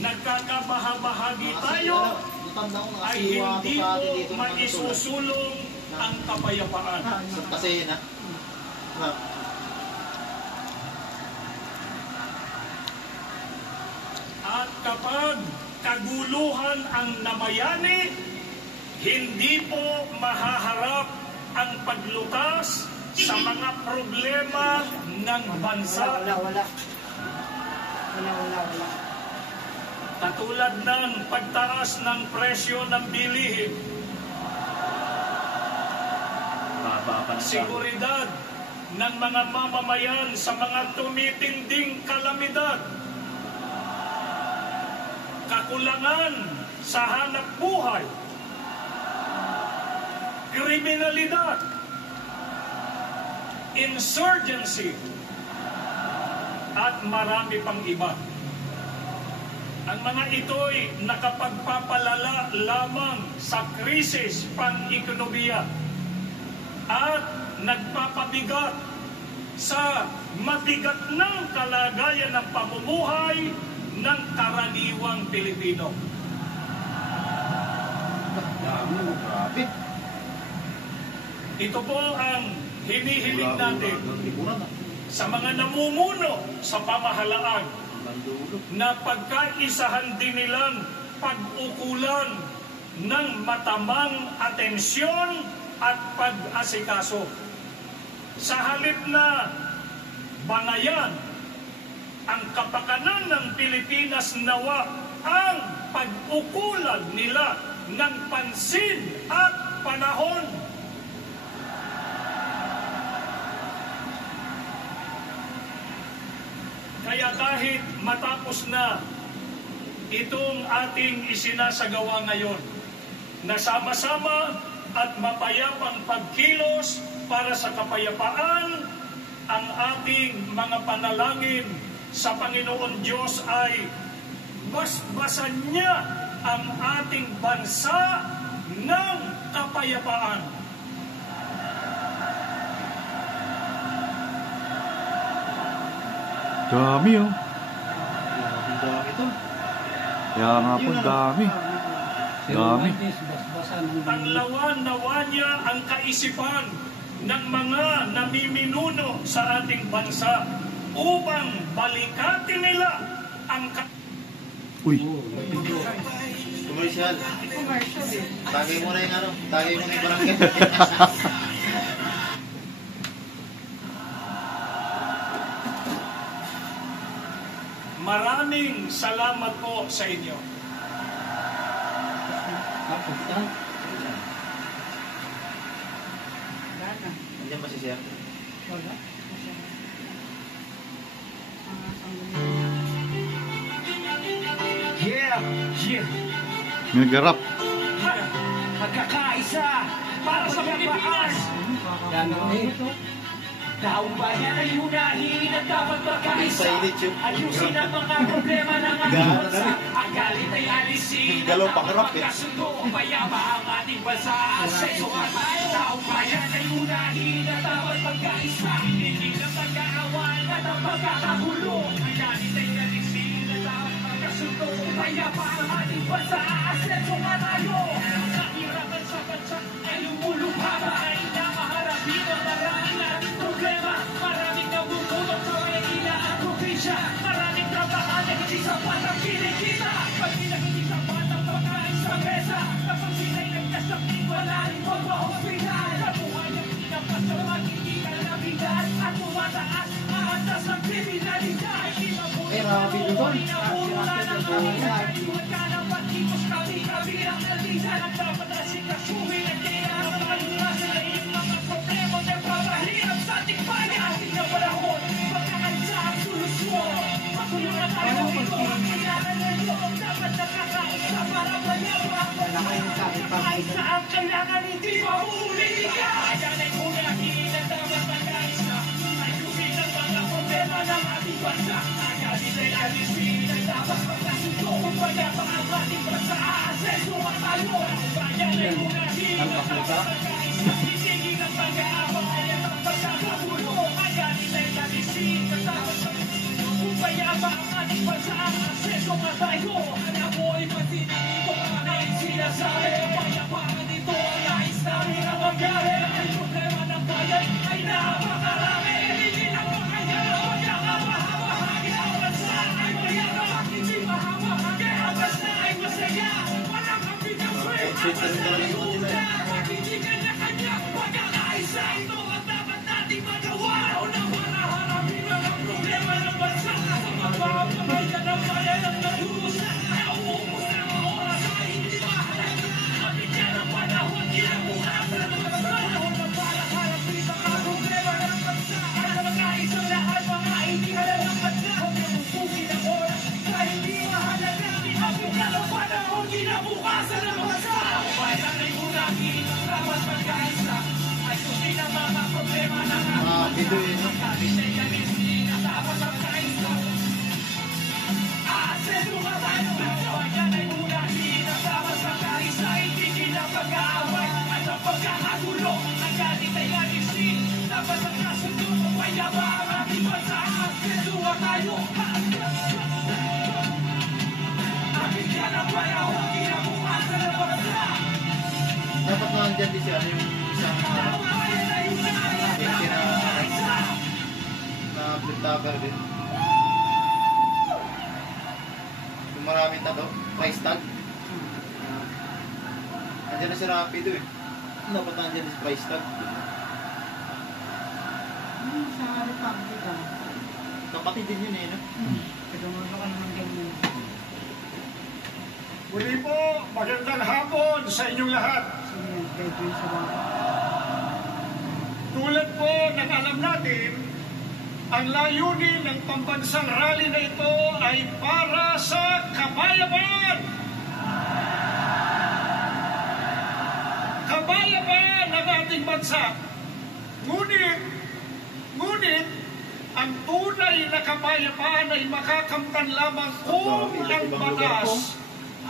nagkakabahabahagi tayo, ay hindi mo maisusulong ang kapayapaan. Kasi na. At kapag kaguluhan ang namayani, hindi po mahaharap ang paglutas sa mga problema ng bansa. Wala. Katulad ng pagtaas ng presyo ng bilihin, seguridad ng mga mamamayan sa mga tumitinding kalamidad, kakulangan sa hanap buhay, kriminalidad, insurgency, at marami pang iba. Ang mga ito'y nakapagpapalala lamang sa krisis pang-ekonomiya at nagpapabigat sa mabigat ng kalagayan ng pamumuhay ng karaniwang Pilipino. Ito po ang hinihiling natin sa mga namumuno sa pamahalaan na pagkaisahan din nilang pag-ukulan ng matamang atensyon at pag-asikaso. Sa halip na bangayan ang kapakanan ng Pilipinas, nawa ang pag-ukulan nila ng pansin at panahon. Kaya kahit matapos na itong ating isinasagawa ngayon, na sama-sama at mapayapang pagkilos para sa kapayapaan, ang ating mga panalangin sa Panginoon Diyos ay basbasan niya ang ating bansa ng kapayapaan. Dami oh. Kaya nga po dami. Dami. Tanglawan nawa niya ang kaisipan ng mga namiminuno sa ating bansa upang balikatin nila ang Uy. Commercial. Tagay mo na yung ano. Tagay mo na yung barangay. Maraming salamat po sa inyo. Nandiyan ba si Sir? Wala. Yeah. Nagarap. Magkakaisa para sa Pilipinas. Taong bayan ay unahin at dapat magkaisa. Ayusin ang mga problema ng ating bansa. Ang galit ay alisin at dapat magkasundo. Payapa ang ating bansa. Aseso at taong bayan ay unahin at dapat magkaisa. Hindi na pag-aawan at ang pagkakagulo. Ang galit ay alisin at dapat magkasundo. Payapa ang ating bansa. Aseso nga tayo. Kahirapan sa bansa ay lumulubha ba ay namaharapin ang maraming nating problema. Maraming nabubulong sa Maynila at probinsya. Maraming trabahan na hindi sapat ang kinikita. Pag hindi sapat ang pagkain sa mesa. Kapag sila'y nagkasakit, wala rin pagpa-hospital. Sa buhay ang pinapasawag, hindi ka nabigyan. At tumataas, maantas ang kriminalidad. Grabe doon. Inapunan ang kahilan. Iwan ka ng patikos kami ang nalisa. Nagdapat na sikasuhin at kaya ang malunasan na iyong mga problema. Nagpapahirap sa ating bayan. Ating na panahon, pagkakalisa ang solusyon. Patuloy na tayo, ito ang kailangan ngayon. Dapat nakakaisa para mayabang. Nakakaisa ang kailangan, hindi mahuli ka. Ayan ay unahin at dapat nakaisa. Ayusin ang mga problema ng ating bansa. Agalit ay alisin ay dapat magkasundo. Pagkapa ang ating bansa, aasenso at tayo. Ayan ay unahin at dapat nakaisa. Isigil ang pag-aabay at ang pagkakagulo. Agalit ay alisin at dapat magkasundo. Pagkapa ang ating bansa, aasenso at tayo. Center rin talaga yung kanila eh. Ito yun. Dapat nga andyan din siya yung isang na flip-topper din. Kung maraming tato, price tag. Andyan na si Rapido eh. Dapat andyan din si price tag. Sa Republic ah. Kapatid din yun eh, no? Kagumalo ka naman ganyan. Muli po, magandang hapon sa inyong lahat. Sige, Pedro sa baka. Tulad po ng alam natin, ang layunin ng pambansang rally na ito ay para sa kapayapaan. Kapayapaan ng ating bansa. Ngunit, ang tunay na kapayapaan ay makakamtan lamang kung ang batas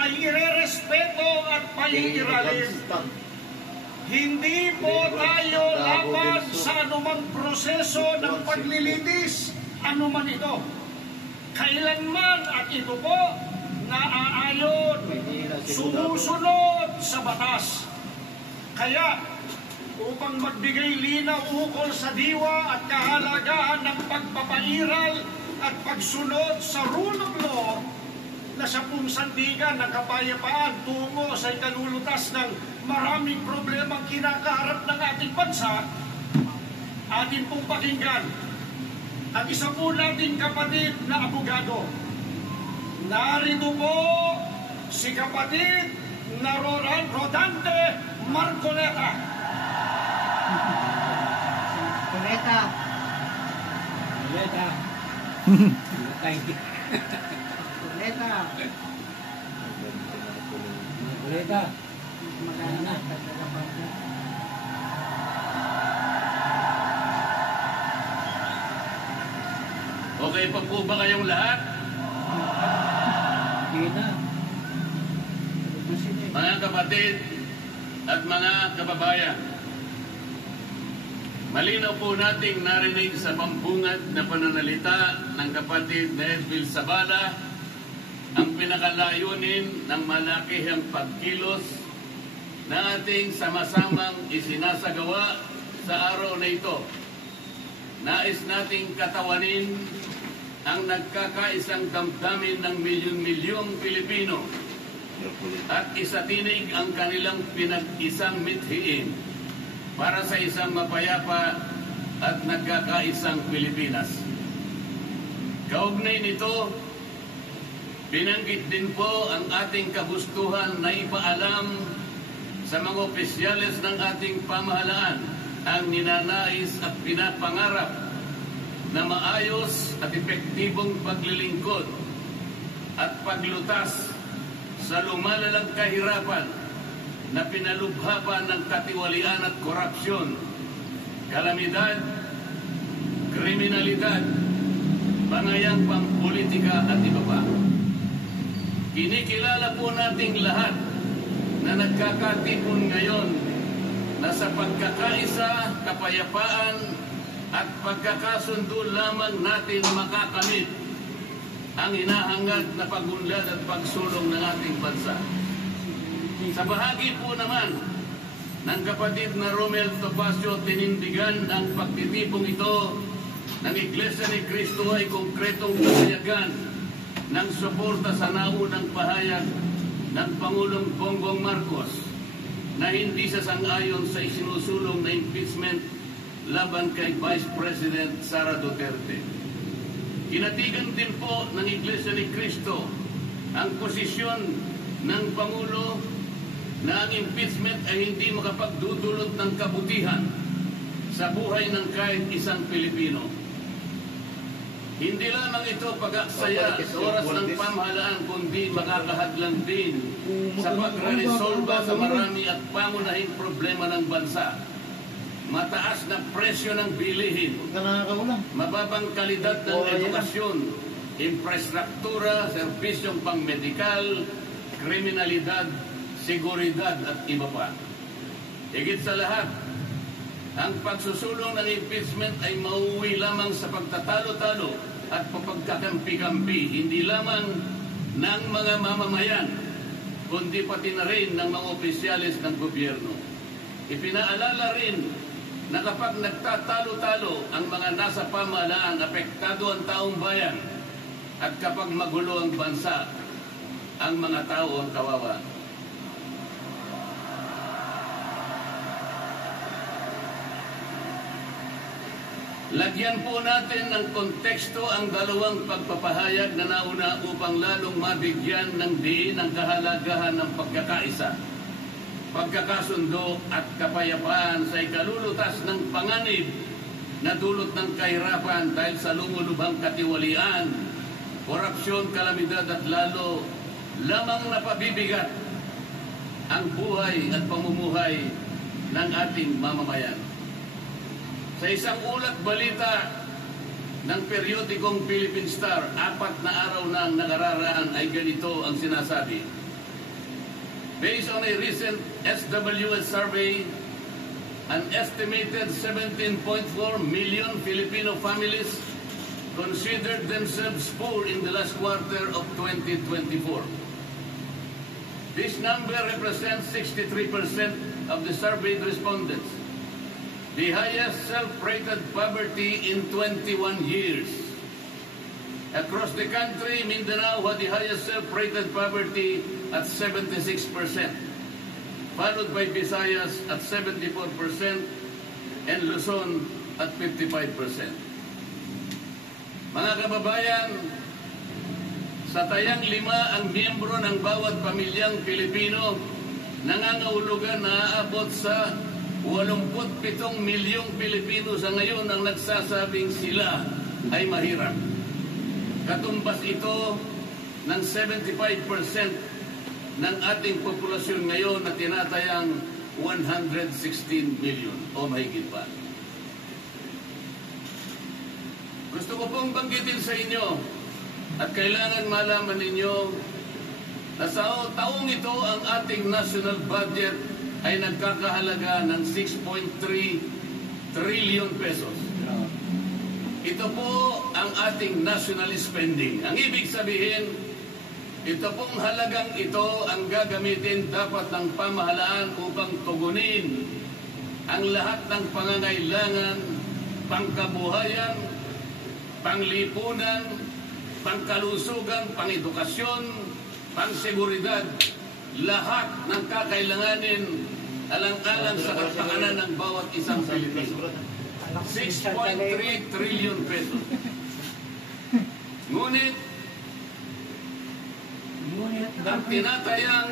ay irerespeto at paiiralin. Hindi po tayo laban sa anumang proseso ng paglilitis, anuman ito. Kailanman at ito po naaayon, sumusunod sa batas. Kaya, upang magbigay linaw ukol sa diwa at kahalagahan ng pagpapairal at pagsunod sa rule of law, na sa sandigan ng kapayapaan tungo sa ikalulutas ng maraming problemang kinakaharap ng ating bansa, atin pong pakinggan ang isa po nating kapatid na abogado. Narito po si kapatid na Rodante Marcoleta. Kuleta. Kuleta. Kuleta. Kuleta. Maganda. Pagkakapag na. Okay pa po ba kayong lahat? Hindi na. Mga kapatid at mga kababayan, malinaw po nating narinig sa pambungad na pananalita ng kapatid na Edwil Zabala ang pinakalayunin ng malakihang pagkilos na ating sama-samang isinasagawa sa araw na ito. Nais nating katawanin ang nagkakaisang damdamin ng milyon-milyong Pilipino at isatinig ang kanilang pinag-isang mithiin para sa isang mapayapa at nagkakaisang Pilipinas. Kaugnay nito, binanggit din po ang ating kagustuhan na ipaalam sa mga opisyales ng ating pamahalaan ang ninanais at pinapangarap na maayos at epektibong paglilingkod at paglutas sa lumalalang kahirapan na pinalubha pa ng katiwalian at korupsyon, kalamidad, kriminalidad, pangayang pampolitika at iba pa. Kinikilala po nating lahat na nagkakatipon ngayon na sa pagkakaisa, kapayapaan at pagkakasundo lamang natin makakamit ang hinahangad na pagunlad at pagsulong ng ating bansa. Sa bahagi po naman ng kapatid na Romel Topacio, tinindigan ang pagtitipong ito ng Iglesia ni Cristo ay konkretong panayagan ng suporta sa naunang pahayag ng Pangulong Bongbong Marcos na hindi sasang-ayon sa isinusulong na impeachment laban kay Vice President Sara Duterte. Kinatigan din po ng Iglesia ni Cristo ang posisyon ng Pangulo na ang impeachment ay hindi makapagdudulot ng kabutihan sa buhay ng kahit isang Pilipino. Hindi lamang ito pag-aksaya sa oras ng pamahalaan, kundi makakahadlang din sa pagre-resolba sa marami at pangunahing problema ng bansa. Mataas na presyo ng bilihin, Huwag ka nakakaulang. mababang kalidad ng edukasyon, infrastruktura, serbisyong pangmedikal, kriminalidad, seguridad at iba pa. Higit sa lahat, ang pagsusulong ng impeachment ay mauwi lamang sa pagtatalo-talo at pagkakampi-kampi, hindi lamang ng mga mamamayan, kundi pati na rin ng mga opisyalis ng gobyerno. Ipinaalala rin na kapag nagtatalo-talo ang mga nasa pamahalaan, apektado ang taong bayan, at kapag magulo ang bansa, ang mga tao ang kawawa. Lagyan po natin ng konteksto ang dalawang pagpapahayag na nauna upang lalong mabigyan ng diin ang kahalagahan ng pagkakaisa, pagkakasundo at kapayapaan sa ikalulutas ng panganib na dulot ng kahirapan dahil sa lumulubhang katiwalian, korupsyon, kalamidad at lalo lamang napabibigat ang buhay at pamumuhay ng ating mamamayan. Sa isang ulat balita ng periodikong Philippine Star, 4 na araw na ang nakararaan ay ganito ang sinasabi. Based on a recent SWS survey, an estimated 17.4 million Filipino families considered themselves poor in the last quarter of 2024. This number represents 63% of the surveyed respondents, the highest self-rated poverty in 21 years. Across the country, Mindanao had the highest self-rated poverty at 76%, followed by Visayas at 74% and Luzon at 55%. Mga kababayan, sa tayang 5 ang miyembro ng bawat pamilyang Pilipino, nangangahulugan na aabot sa 87 milyong Pilipino sa ngayon ang nagsasabing sila ay mahirap. Katumbas ito ng 75% ng ating populasyon ngayon na tinatayang 116 million o mahigit pa. Gusto ko pong banggitin sa inyo at kailangan malaman ninyo na sa taong ito ang ating national budget ay nagkakahalaga ng 6.3 trillion pesos. Ito po ang ating national spending. Ang ibig sabihin, ito pong halagang ito ang gagamitin dapat ng pamahalaan upang tugunin ang lahat ng pangangailangan, pangkabuhayan, panglipunan, pangkalusugan, pangedukasyon, pangseguridad, lahat ng kakailanganin alang-alang sa kapakanan ng bawat isang Pilipino. 6.3 trillion pesos. Ngunit, ang tinatayang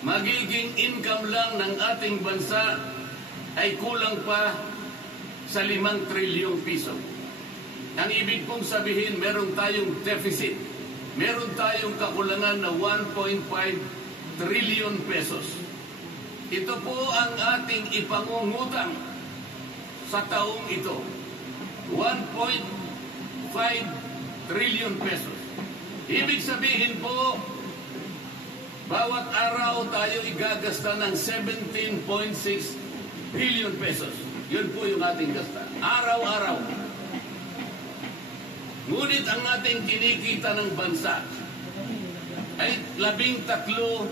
magiging income lang ng ating bansa ay kulang pa sa 5 trilyong piso. Ang ibig pong sabihin, meron tayong deficit. Meron tayong kakulangan na 1.5 trillion pesos. Ito po ang ating ipangungutang sa taong ito. 1.5 trillion pesos. Ibig sabihin po, bawat araw tayo igagasta ng 17.6 billion pesos. Yun po yung ating gasta. Araw-araw. Ngunit ang ating kinikita ng bansa ay 13.4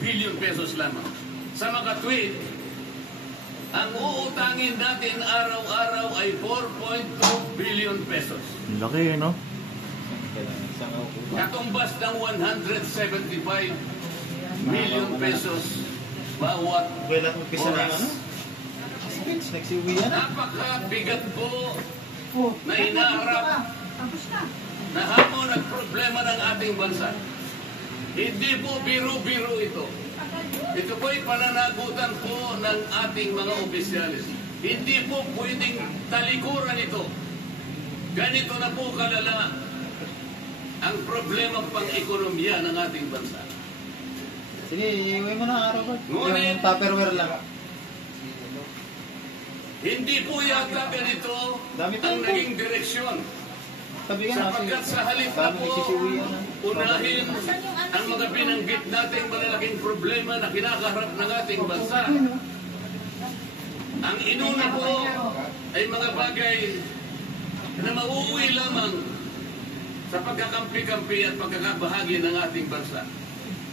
billion pesos lamang. Sa makatwid, ang uutangin natin araw-araw ay 4.2 billion pesos. Laki, no? Kailangan isang upo. Katumbas ng 175 milyon pesos bawat Kailan umpisa na yung ano? oras. Nagsiuwi yan. Napakabigat po Oh, na hinaharap tapos na. na hamon at problema ng ating bansa. Hindi po biro-biro ito. Ito po'y pananagutan po ng ating mga opisyalis. Hindi po pwedeng talikuran ito. Ganito na po kalala ang problema pang-ekonomiya ng ating bansa. Sige, iuwi mo na araw ko. Ngunit- Yung Tupperware lang. Hindi po yata ganito Dami ang po. naging direksyon. Sabi ka na. Sapagkat sa halip na Dami po nagsisiuwi yan. unahin ang mga binanggit nating malalaking problema na kinakaharap ng ating bansa. Ang inuna po ay mga bagay na mauuwi lamang sa pagkakampi-kampi at pagkakabahagi ng ating bansa.